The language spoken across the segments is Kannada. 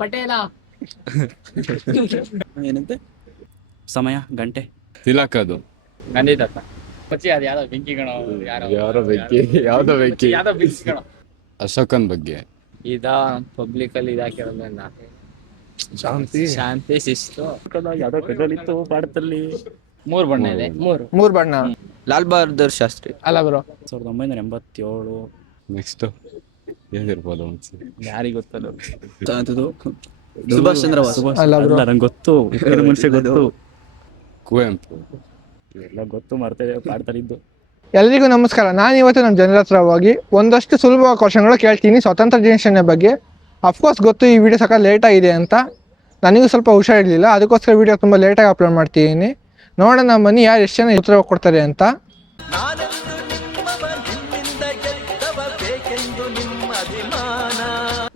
ಪಟೇಲ ಏನಂತೆ ಸಮಯ ಗಂಟೆ ತಿಲಕ್ ಅದು ಖಂಡಿತ ಮಚ್ಚಿ ಅದು ಯಾವ್ದೋ ಬೆಂಕಿ ಕಣ ಯಾರೋ ಬೆಂಕಿ ಯಾವ್ದೋ ಬೆಂಕಿ ಯಾವ್ದೋ ಬೆಂಕಿ ಕಣ ಅಶೋಕನ್ ಬಗ್ಗೆ ಪಬ್ಲಿಕ್ ಅಲ್ಲಿ ಇದಾಕಿರೋದ್ರಿಂದ ಶಾಂತಿ ಶಿಸ್ತು ಯಾವ್ದೋ ಕದಲಿತ್ತು ಪಾಠದಲ್ಲಿ. ಮೂರ್ ಬಣ್ಣ ಇದೆ. ಮೂರ್ ಬಣ್ಣ. ಲಾಲ್ ಬಹದ್ದೂರ್ ಶಾಸ್ತ್ರಿ ಅಲ್ಲ ಬ್ರೋ 1987. ನೆಕ್ಸ್ಟ್ ಏನಿರ್ಬೋದು ಅನ್ಸಿ ಯಾರಿಗ್ ಗೊತ್ತಲ್ಲ. ಸುಭಾಷ್ ಚಂದ್ರ ಬೋಸ್. ಅಲ್ಲ bro. ಅಲ್ಲ, ನಂಗೆ ಗೊತ್ತು, ಉಪ್ಪಿನ ಮನುಷ್ಯ ಗೊತ್ತು, ಕುವೆಂಪು ಎಲ್ಲ ಗೊತ್ತು, ಮರ್ತೇವೆ ಪಾಠದಲ್ಲಿದ್ದು. ಎಲ್ರಿಗೂ ನಮಸ್ಕಾರ. ನಾನು ಇವತ್ತು ನಮ್ಮ ಜನರ ಹತ್ರ ಹೋಗಿ ಒಂದಷ್ಟು ಸುಲಭವಾದ ಕ್ವಶನ್ಗಳು ಕೇಳ್ತೀನಿ ಸ್ವತಂತ್ರ ದಿನಾಚರಣೆ ಬಗ್ಗೆ. ಅಫ್ಕೋರ್ಸ್ ಗೊತ್ತು ಈ ವಿಡಿಯೋ ಸಾಕ ಲೇಟ್ ಆಗಿದೆ ಅಂತ, ನನಗೂ ಸ್ವಲ್ಪ ಹುಷಾರಿರಲಿಲ್ಲ, ಅದಕ್ಕೋಸ್ಕರ ವಿಡಿಯೋ ತುಂಬ ಲೇಟಾಗಿ ಅಪ್ಲೋಡ್ ಮಾಡ್ತಿದ್ದೀನಿ. ನೋಡೋಣ ಬನ್ನಿ ಯಾರು ಎಷ್ಟು ಜನ ಉತ್ತರ ಕೊಡ್ತಾರೆ ಅಂತ.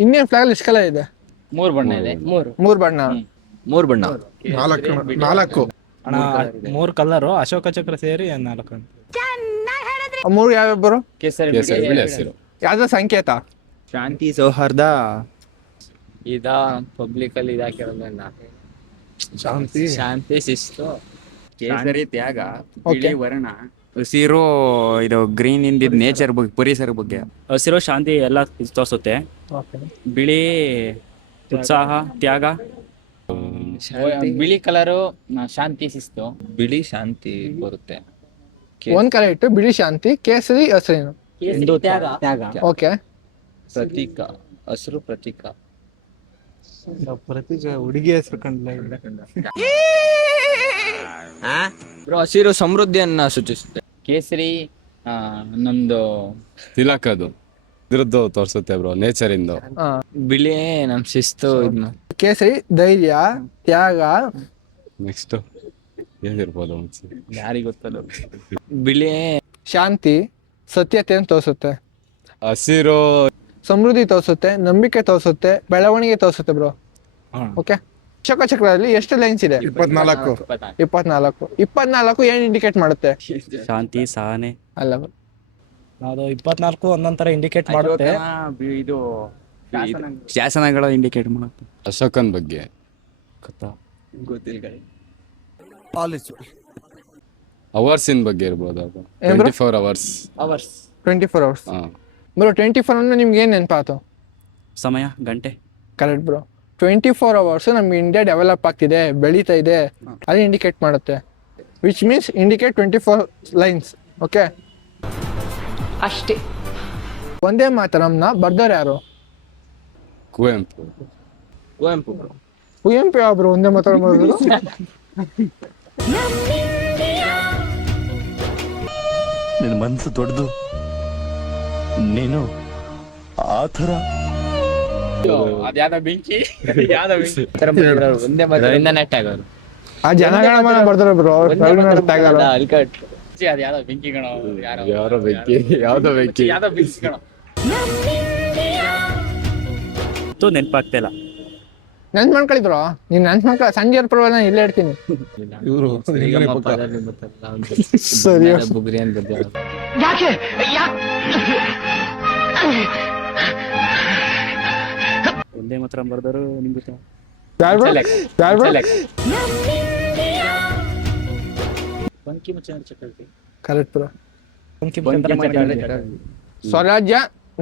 ಇಂಡಿಯನ್ ಫ್ಲಾಗ್ ಎಷ್ಟು ಕಲರ್ ಇದೆ? ಮೂರ್ ಬಣ್ಣ ಇದೆ. ಮೂರು ಬಣ್ಣ. ಮೂರ್ ಬಣ್ಣ. ನಾಲ್ಕು ಅಣ್ಣ, 3 ಕಲರು, ಅಶೋಕ ಚಕ್ರ ಸೇರಿ 4 ಅಂತ. ಮೂರು ಯಾವ್ಯಾವ ಬರೋ? ಕೇಸರಿ ಕೇಸರಿ ಬಿಳಿ ಹಸಿರು ಯಾವ್ದೋ ಸಂಕೇತ? ಶಾಂತಿ ಸೌಹಾರ್ದ. ಪಬ್ಲಿಕ್ ಅಲ್ಲಿ ಇದಾಕಿರೋದ್ರಿಂದ ಶಾಂತಿ ಶಿಸ್ತು. ಕೇಸರಿ ತ್ಯಾಗ, Okay. ಬಿಳಿ ವರ್ಣ, ಹಸಿರು ಇದು ಗ್ರೀನ್ ಇಂದಿದ್ ನೇಚರ್ ಬಗ್ಗೆ, ಪರಿಸರ ಬಗ್ಗೆ. ಹಸಿರು ಶಾಂತಿ ಎಲ್ಲ ತೋರಿಸುತ್ತೆ. ಬಿಳಿ ಉತ್ಸಾಹ, ತ್ಯಾಗ. ಬಿಳಿ ಕಲರು ಶಾಂತಿ ಶಿಸ್ತು. ಬಿಳಿ ಶಾಂತಿ ಬರುತ್ತೆ. ಒಂದ್ ಕರೆಕ್ಟ್. ಬಿಳಿ ಶಾಂತಿ, ಕೇಸರಿ ಹಸಿರೇನು? ತ್ಯಾಗ. ಓಕೆ. ಪ್ರತೀಕ, ಹಸಿರು ಪ್ರತೀಕ. ಹುಡುಗಿ ಹೆಸರು ಕಂಡ್ಲ. ಬ್ರೋ, ಹಸಿರು ಸಮೃದ್ಧಿಯನ್ನ ಸೂಚಿಸುತ್ತೆ. ಕೇಸರಿ ನಮ್ದು ತಿಲಕ್ ಅದು ಇದ್ರದ್ದು ತೋರ್ಸುತ್ತೆ ಬ್ರೋ, ನೇಚರ್ ಇಂದು. ಬಿಳಿ ನಮ್ ಶಿಸ್ತು. ಕೇಸರಿ ಧೈರ್ಯ, ತ್ಯಾಗ. ನೆಕ್ಸ್ಟ್ ಏನಿರ್ಬೋದು ಅನ್ಸಿ ಯಾರಿಗ್ ಗೊತ್ತಲ್ಲ. ಬಿಳಿ ಶಾಂತಿ, ಸತ್ಯತೆಯನ್ನು ತೋರಿಸುತ್ತೆ. ಹಸಿರು ಸಮೃದ್ಧಿ ತೋರಿಸುತ್ತೆ, ನಂಬಿಕೆ ತೋರಿಸುತ್ತೆ, ಬೆಳವಣಿಗೆ ತೋರಿಸುತ್ತೆ ಬ್ರೋ. ಓಕೆ. ಅಶೋಕ ಚಕ್ರದಲ್ಲಿ ಎಷ್ಟು ಲೈನ್ಸ್ ಇದೆ? 24. 24 ಏನ್ ಇಂಡಿಕೇಟ್ ಮಾಡುತ್ತೆ? ಶಾಂತಿ, ಸಹನೆ. ಅಲ್ಲ bro. ಅದು 24 ಒಂದೊಂಥರ ಇಂಡಿಕೇಟ್ ಮಾಡುತ್ತೆ. ಇದು ಶಾಸನಗಳು ಇಂಡಿಕೇಟ್ ಮಾಡುತ್ತೆ. ಅಶೋಕನ್ ಬಗ್ಗೆ ಗೊತ್ತಿಲ್ಲ. ಅವರ್ಸ್ ಇನ್ ಬಗ್ಗೆ ಇರ್ಬೋದು ಅದು. ಏನ್ bro? 24 hours 24 hours. ಹಾ ಬ್ರೋ 24 ಅಂದ್ರೆ ನಿಮ್ಗೆ ಏನ್ ನೆನಪಾತು? ಸಮಯ ಗಂಟೆ. Correct bro. 24 ಅವರ್ಸ್ ನಮ್ಗೆ ಇಂಡಿಯಾ ಡೆವಲಪ್ ಆಗ್ತಿದೆ, ಬೆಳೀತಾ ಇದೆ, ಅದು ಇಂಡಿಕೇಟ್ ಮಾಡುತ್ತೆ. Which means indicate 24 lines. Okay ಅಷ್ಟೇ. ಒಂದೇ ಮಾತರಂನ ಬರ್ದವ್ರು ಯಾರು? ಕುವೆಂಪು ಕುವೆಂಪು ಬ್ರೋ. ಕುವೆಂಪು ಯಾವ ಬ್ರೋ ಒಂದೇ ಮಾತಾಡ ಮಾಡೋದು? ನಿನ್ನ ಮನಸ್ಸು ದೊಡ್ಡದು, ನೀನು ಆ ಥರ. ಅದ್ಯಾವ್ದೋ ಬೆಂಕಿ ಒಂದೇ ರವೀಂದ್ರನಾಥ್ ಟ್ಯಾಗೋರ್. ಆ ಜನಗಣಮನ ಬರ್ದಾರ ಬ್ರೋ. ಅಲ್ಕಟ್ ಅದ್ಯಾವ್ದೋ ಬೆಂಕಿ ಕಣ. ಯಾರೋ ಬೆಂಕಿ ಯಾವ್ದೋ ಬೆಂಕಿ ಯಾವ್ದೋ ಬೆಂಕಿ ಕಣ. ನೆನಪಾಗ್ತಾ ಇಲ್ಲ. ನೆನ್ಸ್ ಮಾಡ್ಕೊಳ್ಳಿ ಬ್ರೋ. ನೀನ್ ನೆನ್ಸ್ ಮಾಡ್ಕೊಳ್ಳ. ಸಂಜೆ ಪರವಾಗಿಲ್ಲ, ನಾನು ಇಲ್ಲೇ ಇಡ್ತೀನಿ. ಸರಿ. ಬುಗ್ರಿ ಅಂತ ಬರ್ತಾರೆ. ಒಂದೇ ಮಾತ್ರ ಬರ್ದರು ನಿಮ್ಗೆ ಗೊತ್ತಾ? ಯಾರ್ bro? ಯಾರ್ bro? Chakravarti. Correct bro. Bankimchandra Chatterjee. ಸ್ವರಾಜ್ಯ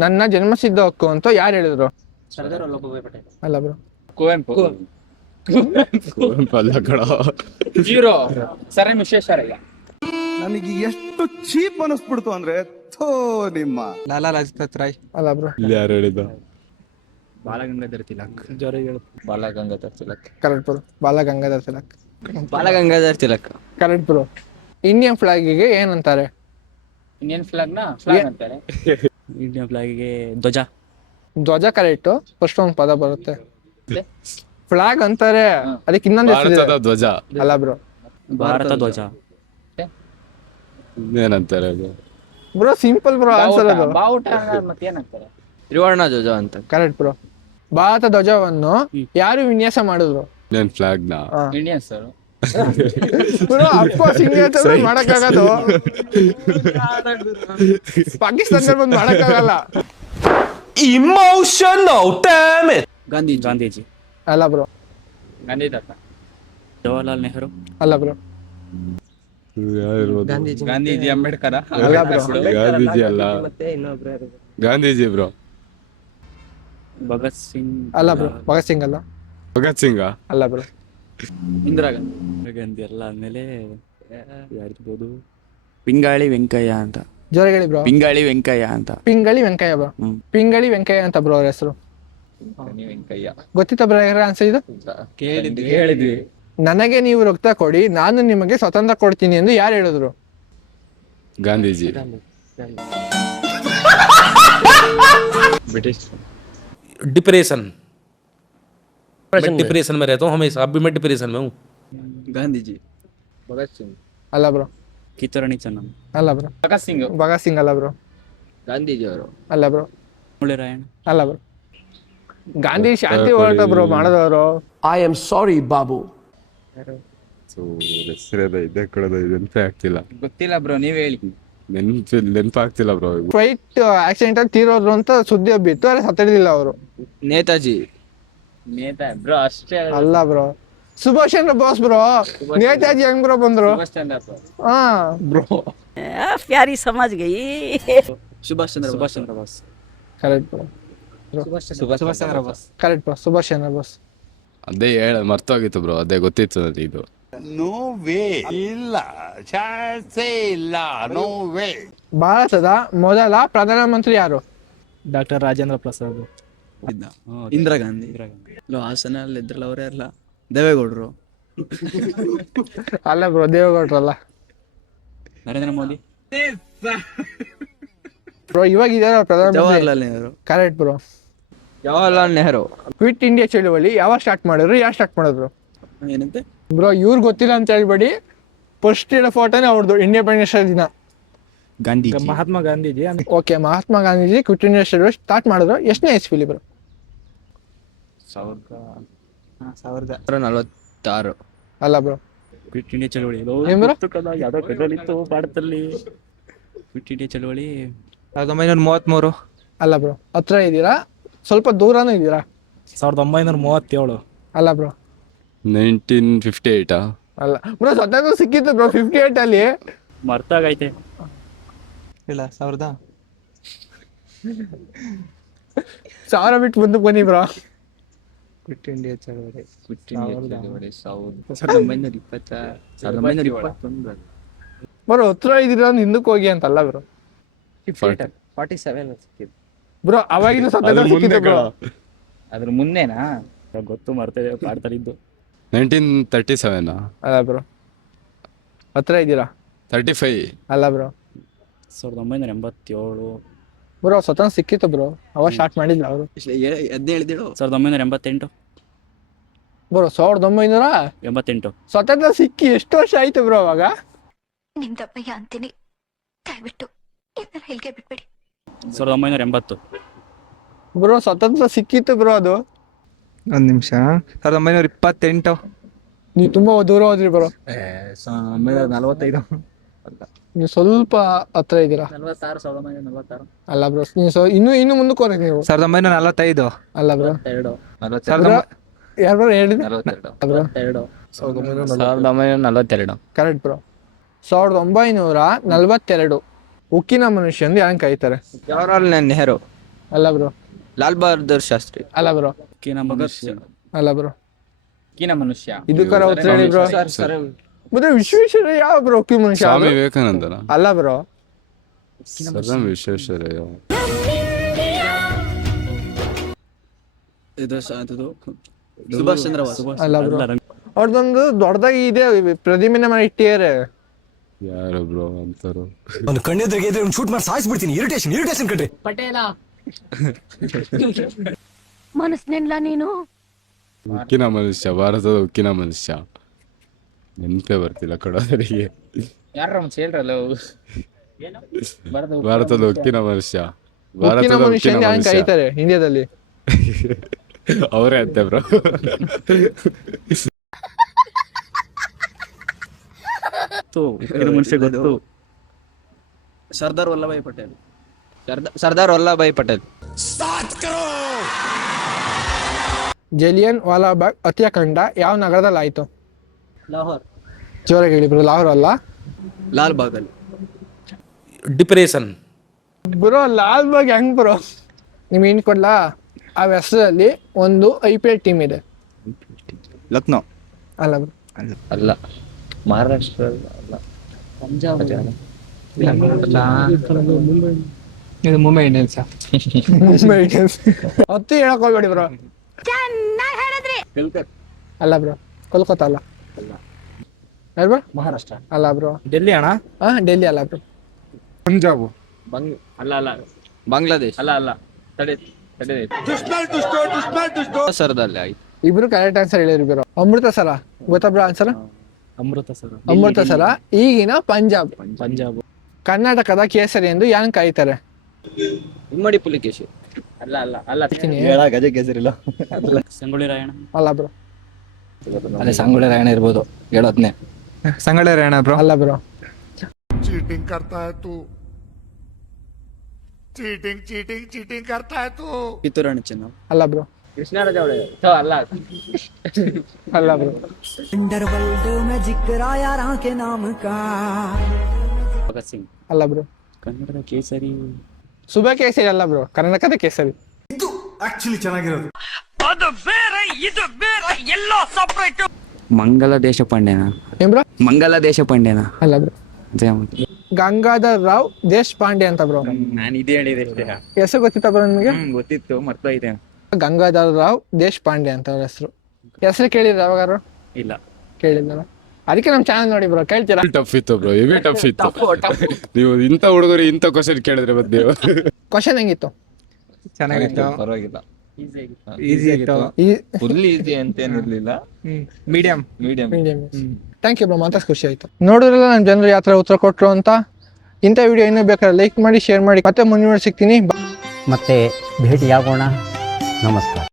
ನನ್ನ ಜನ್ಮಸಿದ್ಧ ಹಕ್ಕು ಅಂತ ಯಾರು ಹೇಳಿದ್ರು? ಸರ್ದಾರ್ ವಲ್ಲಭಭಾಯ್ ಪಟೇಲ್. ಅಲ್ಲ ಬ್ರೋ. ಕುವೆಂಪು. ಕುವೆಂಪು ಅಲ್ಲ ಕಣ. Zero sir M Visvesvaraya. ನನಗೆ ಎಷ್ಟು ಚೀಪ್ ಅನಿಸ್ಬಿಡ್ತು ಅಂದ್ರೆ ಥೋ ನಿಮ್ಮ. ಲಾಲಾ ಲಜಪತ್ ರಾಯ್. ಅಲ್ಲ ಬ್ರೋ. ಇಲ್ಲಿ ಯಾರು ಹೇಳಿದ್ದು? Balagangadhara Tilak. Balagangadhar Tilak. Correct bro. Balagangadhar Tilak. Balagangadhar Tilak. Correct bro. Indian ಫ್ಲಾಗಿಗೆ ಏನಂತಾರೆ? ಇಂಡಿಯನ್ ಫ್ಲಾಗ್ ನ ಫ್ಲಾಗ್ ಅಂತಾರೆ. ಇಂಡಿಯನ್ ಫ್ಲಾಗಿಗೆ ಧ್ವಜ. ಧ್ವಜ ಕರೆಕ್ಟ್. ಫಸ್ಟ್ ಒಂದು ಪದ ಬರುತ್ತೆ. ಫ್ಲಾಗ್ ಅಂತಾರೆ, ಅದಕ್ಕೆ ಇನ್ನೊಂದು ಹೆಸರಿದೆ. ಭಾರತದ ಧ್ವಜ. ಅಲ್ಲ ಬ್ರೋ. ಭಾರತ ಧ್ವಜ. ಏನಂತಾರೆ ಅದು? ಬ್ರೋ ಸಿಂಪಲ್ ಬ್ರೋ ಆನ್ಸರ್ ಅದು. ಬಾವುಟ ಮತ್ತೆ ಏನಂತಾರೆ? ತ್ರಿವರ್ಣ ಧ್ವಜ ಅಂತ. Correct bro. ಭಾರತ ಧ್ವಜವನ್ನು ಯಾರು ವಿನ್ಯಾಸ ಮಾಡಿದ್ರು? ಏನ್ ಫ್ಲಾಗ್ ನ? ಇಂಡಿಯನ್ಸ್ ಅವರು. ಬ್ರೋ ಅಫ್ಕೋರ್ಸ್ ಹಿಂಗೆ ಮಾಡಕ್ಕಾಗದು. ಪಾಕಿಸ್ತಾನದಲ್ಲಿ ಬಂದು ಮಾಡಕ್ಕಾಗಲ್ಲ. Emotional damage. ಗಾಂಧೀಜಿ. ಗಾಂಧೀಜಿ. ಅಲ್ಲ ಬ್ರೋ. ಗಾಂಧಿ ತಾತ. ಜವಾಹರ್ಲಾಲ್ ನೆಹರು. ಅಲ್ಲ ಬ್ರೋ. ಯಾರಿರ್ಬೋದು? ಗಾಂಧೀಜಿ ಅಂಬೇಡ್ಕರ. ಅಲ್ಲ ಬ್ರೋ. ಗಾಂಧೀಜಿ ಅಲ್ಲ, ಗಾಂಧೀಜಿ ಬ್ರೋ. ಭಗತ್ ಸಿಂಗ್. ಅಲ್ಲ ಬ್ರೋ. ಭಗತ್ ಸಿಂಗ್ ಅಲ್ಲ. ಭಗತ್ ಸಿಂಗ. ಅಲ್ಲ ಬ್ರೋ. ಇಂದಿರಾ ಗಾಂಧಿ. ಗಾಂಧಿ ಎಲ್ಲ ಆದ್ಮೇಲೆ ಯಾರಿರ್ಬೋದು? ಪಿಂಗಾಳಿ ವೆಂಕಯ್ಯ ಅಂತ. ಜೋರಗಳಿ ಬ್ರೋ. ಪಿಂಗಾಳಿ ವೆಂಕಯ್ಯ ಅಂತ. ಪಿಂಗಳಿ ವೆಂಕಯ್ಯ ಬ್ರೋ. ಹ್ಮ್. ಪಿಂಗಳಿ ವೆಂಕಯ್ಯ ಅಂತ ಬ್ರೋ ಅವ್ರ ಹೆಸರು. ವೆಂಕಯ್ಯ. ಗೊತ್ತಿತ್ತ ಬ್ರೋ ಯಾರ ಆನ್ಸರ್ ಇದು? ಹೇಳಿದ್ವಿ. ನನಗೆ ನೀವು ರಕ್ತ ಕೊಡಿ, ನಾನು ನಿಮಗೆ ಸ್ವತಂತ್ರ ಕೊಡ್ತೀನಿ ಎಂದು ಯಾರು ಹೇಳಿದ್ರು? ಗಾಂಧೀಜಿ. ಬ್ರಿಟಿಷ್. डिप्रेशन मैं डिप्रेशन में रहता हूँ हमेशा, अब भी मैं डिप्रेशन में हूँ। ಗಾಂಧೀಜಿ. ಭಗತ್ ಸಿಂಗ್. ಅಲ್ಲ ಬ್ರೋ. ಕಿತ್ತೂರಾಣಿ ಚೆನ್ನಮ್ಮ. ಅಲ್ಲ ಬ್ರೋ. ಭಗತ್ ಸಿಂಗ್. ಭಗತ್ ಸಿಂಗ್ ಅಲ್ಲ ಬ್ರೋ. ಗಾಂಧೀಜಿ ಅವರು. ಅಲ್ಲ ಬ್ರೋ. ಮುಳ್ಳಿರಾಯಣ. ಅಲ್ಲ ಬ್ರೋ. ಗಾಂಧಿ ಶಾಂತಿ ಹೋರಾಟ ಬ್ರೋ ಮಾಡಿದವರು. I am sorry, Babu. ಹೆಸರದ ಇದೆ ಕಳೆದ ನೆನಪೇ ಆಗ್ತಿಲ್ಲ. ಗೊತ್ತಿಲ್ಲ ಬ್ರೋ, ನೀವ್ ಹೇಳಿ. ನೆನಪಾಗ್ತಿಲ್ಲ ಬ್ರೋ. ಫ್ಲೈಟ್ ಆಕ್ಸಿಡೆಂಟ್ ಅಲ್ಲಿ ತೀರೋದ್ರು ಅಂತ ಸುದ್ದಿ ಹಬ್ಬಿತ್ತು, ಆದ್ರೆ ಸತ್ತಿರಲಿಲ್ಲ ಅವರು. ನೇತಾಜಿ. ನೇತಾ ಬ್ರೋ ಅಷ್ಟೇ. ಅಲ್ಲ ಬ್ರೋ. ಸುಭಾಷ್ ಚಂದ್ರ ಬೋಸ್ ಬ್ರೋ. ನೇತಾಜಿ ಹೆಂಗ್ ಬ್ರೋ ಬಂದ್ರು? ಸುಭಾಷ್ ಚಂದ್ರ ಬೋಸ್. ಹಾ ಬ್ರೋ. प्यारी समझ गई. Subhash Chandra Bose. Correct bro. Subhash Chandra Bose. Correct bro. Subhash Chandra Bose. ಅದೇ ಮರ್ತೋಗಿತ್ತು ಬ್ರೋ, ಅದೇ ಗೊತ್ತಿತ್ತು ನನಗೆ ಇದು. ಭಾರತದ ಮೊದಲ ಪ್ರಧಾನಮಂತ್ರಿ ಯಾರು? ಡಾಕ್ಟರ್ ರಾಜೇಂದ್ರ ಪ್ರಸಾದ್. ಇಂದಿರಾ ಗಾಂಧಿ. ಹಾಸನಲ್ಲಿ ಇದ್ರಲ್ಲ ಅವರೇ ಅಲ್ಲ, ದೇವೇಗೌಡರು. ಅಲ್ಲ ಬ್ರೋ, ದೇವೇಗೌಡರಲ್ಲ ನರೇಂದ್ರ ಮೋದಿ. ಬ್ರೋ. ಇವಾಗ ಇದಾರೆ ಪ್ರಧಾನಮಂತ್ರಿ. Jawaharlal Nehru. Correct bro. Jawaharlal Nehru. Quit India ಚಳುವಳಿ ಯಾವಾಗ ಸ್ಟಾರ್ಟ್ ಮಾಡಿದ್ರು, ಯಾರು ಸ್ಟಾರ್ಟ್ ಮಾಡಿದ್ರು? ಏನಂತೆ ಬ್ರೋ, ಇವ್ರು ಗೊತ್ತಿಲ್ಲ ಅಂತ ಹೇಳ್ಬೇಡಿ. ಫಸ್ಟ್ ಇಡೋ ಫೋಟೋನೇ ಅವ್ರದ್ದು ಇಂಡಿಪೆಂಡೆನ್ಸ್ ದಿನ. Gandhiji. Mahatma Gandhiji. Okay, Mahatma Gandhiji quit India ಚಳುವಳಿ ಸ್ಟಾರ್ಟ್ ಮಾಡಿದ್ರು ಎಷ್ಟನೇ ಇಸ್ವಿಲಿ ಬ್ರೋ? 1946. ಅಲ್ಲ ಬ್ರೋ. ಕ್ವಿಟ್ ಇಂಡಿಯಾ ಚಳವಳಿ ಏನ್ ಬ್ರೋ? ಯಾವ್ದೋ ಕದಲಿತ್ತು ಭಾರತದಲ್ಲಿ. ಕ್ವಿಟ್ ಇಂಡಿಯಾ ಚಳವಳಿ 1933. ಅಲ್ಲ ಬ್ರೋ. ಹತ್ರ ಇದ್ದೀರಾ, ಸ್ವಲ್ಪ ದೂರನೂ ಇದ್ದೀರಾ. 1937. ಅಲ್ಲ ಬ್ರೋ. 1958. ಅಲ್ಲ ಬ್ರೋ, ಸ್ವತಂತ್ರ ಸಿಕ್ಕಿತ್ತು ಬ್ರೋ 58 ಅಲ್ಲಿ. ಮರ್ತಾಗೈತೆ. ಇಲ್ಲ 1000. 1000 ಬಿಟ್ಟು ಮುಂದಕ್ಕೆ ಬನ್ನಿ ಬ್ರೋ. ಕ್ವಿಟ್ ಇಂಡಿಯಾ ಚಳವಳಿ 1921. ಬ್ರೋ, ಹತ್ರ ಇದ್ದೀರಾ ಹಿಂದಕ್ಕೆ ಹೋಗಿ ಅಂತಲ್ಲ ಬ್ರೋ. 47 ಸಿಕ್ಕಿದ್ದು ಬ್ರೋ, ಅವಾಗಿನ ಸ್ವತಂತ್ರ ಸಿಕ್ಕಿತ್ತು ಬ್ರೋ. ಅದ್ರ ಮುಂದೆನಾ? ಗೊತ್ತು, ಮರ್ತೇವೆ ಪಾಡ್ತಾರಿದ್ದು. 1937. ಅಲ್ಲ ಬ್ರೋ. ಹತ್ರ ಇದ್ದೀರಾ. 35. ಅಲ್ಲ ಬ್ರೋ. 1987. ಬ್ರೋ, ಸ್ವತಂತ್ರ ಸಿಕ್ಕಿತ್ತು ಬ್ರೋ, ಅವಾಗ ಸ್ಟಾರ್ಟ್ ಮಾಡಿಲ್ಲ ಅವರು. 1988. ಬ್ರೋ, 1988 ಸ್ವತಂತ್ರ ಸಿಕ್ಕಿ ಎಷ್ಟು ವರ್ಷ ಆಯ್ತು ಬ್ರೋ ಅವಾಗ? ನಿಮ್ದಪ್ಪಯ್ಯ ಅಂತೀನಿ, ದಯವಿಟ್ಟು ಇದನ್ನ ಹೇಳಿಕೆ ಬಿಟ್ಬಿಡಿ. 1980. ಬ್ರೋ, ಸ್ವತಂತ್ರ ಸಿಕ್ಕಿತ್ತು ಬ್ರೋ ಅದು. ಒಂದ್ ನಿಮಿಷ. 1928. ನೀವು ತುಂಬಾ ದೂರ ಹೋದ್ರಿ ಬ್ರೋ. 1945. ನೀವು ಸ್ವಲ್ಪ ಹತ್ರ ಇದ್ದೀರಾ. 1946. ಅಲ್ಲ ಬ್ರೋ, ನೀವು ಇನ್ನು ಮುಂದಕ್ಕೆ ಹೋಗ್ರಿ ನೀವು. 1945. ಅಲ್ಲ ಬ್ರೋ. ಯಾರು ಬ್ರೋ ಹೇಳಿದ್ರು? 1942. Correct bro. 1942 ಉಕ್ಕಿನ ಮನುಷ್ಯ ಎಂದು ಯಾರು ಕರೀತಾರೆ? ಜವಾಹರ್ಲಾಲ್ ನೆಹರು. ಅಲ್ಲ ಬ್ರೋ. ಲಾಲ್ ಬಹದ್ದೂರ್ ಶಾಸ್ತ್ರಿ. ಅಲ್ಲ ಬ್ರೋ. ಮನುಷ್ಯ. ಅಲ್ಲ ಬ್ರೋ. ಉಕ್ಕಿನ ಮನುಷ್ಯ. ಇದಕ್ಕರ ಉತ್ತರ ಹೇಳಿ ಬ್ರೋ. ಮತ್ತೆ ವಿಶ್ವೇಶ್ವರಯ್ಯ ಯಾವ ಬ್ರೋ ಉಕ್ಕಿನ ಮನುಷ್ಯ? ಸ್ವಾಮಿ ವಿವೇಕಾನಂದನ? ಅಲ್ಲ ಬ್ರೋ. ಸರ್ ವಿಶ್ವೇಶ್ವರಯ್ಯ. ಸುಭಾಷ್ ಚಂದ್ರ ಬೋಸ್. ಅಲ್ಲ ಬ್ರೋ. ಅವ್ರದೊಂದು ದೊಡ್ಡದಾಗಿ ಇದೆ ಪ್ರತಿಮೆನ ಮಾಡಿ ಇಟ್ಟಿದ್ದಾರೆ. ಯಾರು ಬ್ರೋ ಅಂತಾರು? ಒಂದು ಕಣ್ಣೆದ್ರಿಗೆ ಇದ್ರೆ ಶೂಟ್ ಮಾಡಿ ಸಾಯಿಸ್ಬಿಡ್ತೀನಿ. ಇರಿಟೇಷನ್ ಕಣ್ರಿ. ಪಟೇಲ. ಮನಸ್ನೆಲ್ಲ ನೀನು. ಉಕ್ಕಿನ ಮನುಷ್ಯ, ಭಾರತದ ಉಕ್ಕಿನ ಮನುಷ್ಯ. ನೆನಪೇ ಬರ್ತಿಲ್ಲ ಕೊಡೋದರಿಗೆ. ಯಾರ ಹೇಳ್ರಲ್ಲ. ಭಾರತದ ಉಕ್ಕಿನ ಮನುಷ್ಯ. ಉಕ್ಕಿನ ಮನುಷ್ಯ ಎಂದು ಯಾರು ಕರೀತಾರೆ ಇಂಡಿಯಾದಲ್ಲಿ? ಅವರೇ ಅಂತೆ ಬ್ರೋ. ಮನುಷ್ಯ ಗೊತ್ತು. ಸರ್ದಾರ್ ವಲ್ಲಭಾಯ್ ಪಟೇಲ್. ಸರ್ದಾರ್ ವಲ್ಲಭಾಯ್ ಪಟೇಲ್. ಜಲಿಯನ್ ವಾಲಾಬಾಗ್ ಹತ್ಯಾಕಾಂಡ ಯಾವ ನಗರದಲ್ಲಿ ಆಯಿತು? ಲಾಹೋರ್. ಜೋರಾಗಿ ಹೇಳಿ ಬ್ರೋ. ಲಾಹೋರ್ ಅಲ್ಲ ಲಾಲ್ ಬಾಗಲ್. Depression bro. ಲಾಲ್ಬಾಗ್ ಹೆಂಗ್ ಬ್ರೋ? ನಿಮ್ಗೆ ಏನು ಕೊಡ್ಲಾ? ಆ ಹೆಸರಲ್ಲಿ ಒಂದು IPL ಟೀಮ್ ಇದೆ. ಲಕ್ನೋ. ಅಲ್ಲ ಬ್ರೋ. ಅಲ್ಲ, ಮಹಾರಾಷ್ಟ್ರ ಅಲ್ಲ, ಪಂಜಾಬ್. ಇದು ಮುಂಬೈ ಇಂಡಿಯನ್ಸ್. ಮುಂಬೈ ಇಂಡಿಯನ್ಸ್. ಹೊತ್ತು ಹೇಳಕ್ ಹೋಗ್ಬೇಡಿ ಬ್ರೋ. ಅಲ್ಲ ಬ್ರೋ. ಕೋಲ್ಕತ್ತಾ ಅಲ್ಲ. ಯಾರು ಬ್ರೋ? ಮಹಾರಾಷ್ಟ್ರ. ಅಲ್ಲ ಬ್ರೋ. ಡೆಲ್ಲಿ ಅಣ್ಣ. ಡೆಲ್ಲಿ ಅಲ್ಲ ಬ್ರೋ. ಪಂಜಾಬ್. ಅಲ್ಲ ಅಲ್ಲ ಬಾಂಗ್ಲಾದೇಶ್. ಅಲ್ಲ ತಡೆ ಸರ್ದಲ್ಲಿ ಆಯ್ತು. ಇಬ್ರು ಕರೆಕ್ಟ್ ಆನ್ಸರ್ ಹೇಳಿರಿ ಬ್ರೋ. ಅಮೃತಸರ ಗೊತ್ತಾ ಬ್ರೋ ಆನ್ಸರ್? ಅಮೃತಸರ. ಅಮೃತಸರ ಈಗಿನ ಪಂಜಾಬ್. ಪಂಜಾಬ್. ಕರ್ನಾಟಕದ ಕೇಸರಿ ಎಂದು ಯಾನ್ ಕರೀತಾರೆ? ಇಮ್ಮಡಿ ಪುಲಿಕೇಶಿ. ಅಲ್ಲ ಗಜ ಕೇಸರಿಲ್ಲ. ಸಂಗೊಳ್ಳಿ ರಾಯಣ್ಣ. ಅಲ್ಲ ಬ್ರೋ. ಅದೇ ಸಂಗೊಳ್ಳಿ ರಾಯಣ್ಣ ಇರ್ಬೋದು. ಹೇಳೋದ್ನೆ ಸಂಗೊಳ್ಳಿ ರಾಯಣ್ಣ ಬ್ರೋ. ಅಲ್ಲ ಬ್ರೋ. चीटिंग करता है तू चीटिंग चीटिंग चीटिंग करता है तू ಕಿತ್ತೂರಾಣಿ ಚೆನ್ನ. ಅಲ್ಲ ಬ್ರೋ. ಕೃಷ್ಣರಾಜ ಒಡೆಯರ್. ಅಲ್ಲ ಅಲ್ಲ ಬ್ರೋ. ಭಗತ್ ಸಿಂಗ್. ಅಲ್ಲ ಬ್ರೋ. ಕನ್ನಡದ ಕೇಸರಿ. ಸುಬ ಕೇಸರಿ ಅಲ್ಲ ಬ್ರೋ. ಕರ್ನಾಟಕದ ಕೇಸರಿ. ಮಂಗಲ ದೇಶ ಪಾಂಡೆನಾ? ಏನ್ ಬ್ರೋ? ಮಂಗಲ ದೇಶ ಪಾಂಡೆನಾ? ಅಲ್ಲ ಬ್ರೋ. ಅದೇ ಮತ್ತೆ. ಗಂಗಾಧರ್ ರಾವ್ ದೇಶಪಾಂಡೆ ಅಂತ ಬ್ರೋ. ನಾನು ಇದೇ ಹೇಳಿದೆ ಅಷ್ಟೇ. ಹೆಸರು ಗೊತ್ತಿತ್ತ ಬ್ರೋ ನಿಮಗೆ? ಗೊತ್ತಿತ್ತು, ಮರ್ತೋಯ್ತೆ. ಗಂಗಾಧರ್ ರಾವ್ ದೇಶಪಾಂಡೆ ಅಂತ ಅವ್ರ ಹೆಸರು. ಹೆಸರು ಕೇಳಿದ್ರೆ ಯಾವಾಗಾರು? ಇಲ್ಲ. ಕೇಳಿದ್ನಲ್ಲ, ಅದಕ್ಕೆ ನಮ್ಮ ಚಾನಲ್ ನೋಡಿ ಬ್ರೋ. ಕೇಳ್ತೀರಾ? ಟಫ್ ಇತ್ತು ಬ್ರೋ, ಇವೇ ಟಫ್ ಇತ್ತು. ನೀವು ಇಂಥ ಹುಡುಗರು ಇಂಥ ಕ್ವಶನ್ ಕೇಳಿದ್ರೆ ಮತ್ತೆ ನೀವು. ಕ್ವಶನ್ ಹೆಂಗಿತ್ತು? ಚೆನ್ನಾಗಿತ್ತು, ಪರವಾಗಿಲ್ಲ, ಈಸಿ ಆಗಿತ್ತು. ಫುಲ್ ಈಸಿ ಅಂತೇನಿರ್ಲಿಲ್ಲ, ಮೀಡಿಯಂ. ಥ್ಯಾಂಕ್ ಯು ಬ್ರೋ, ಮಾತಾಡ್ಸ್ ಖುಷಿ ಆಯ್ತು. ನೋಡಿದ್ರಲ್ಲ ನಮ್ಮ ಜನರು ಯಾವ ಥರ ಉತ್ತರ ಕೊಟ್ಟರು ಅಂತ. ಇಂಥ ವಿಡಿಯೋ ಇನ್ನೂ ಬೇಕಾದ್ರೆ ಲೈಕ್ ಮಾಡಿ, ಶೇರ್ ಮಾಡಿ. ಮತ್ತೆ ಮುಂದಿನ ಸಿಗ್ತೀನಿ. ಮತ್ತೆ ಭೇಟಿಯಾಗೋಣ. ನಮಸ್ಕಾರ.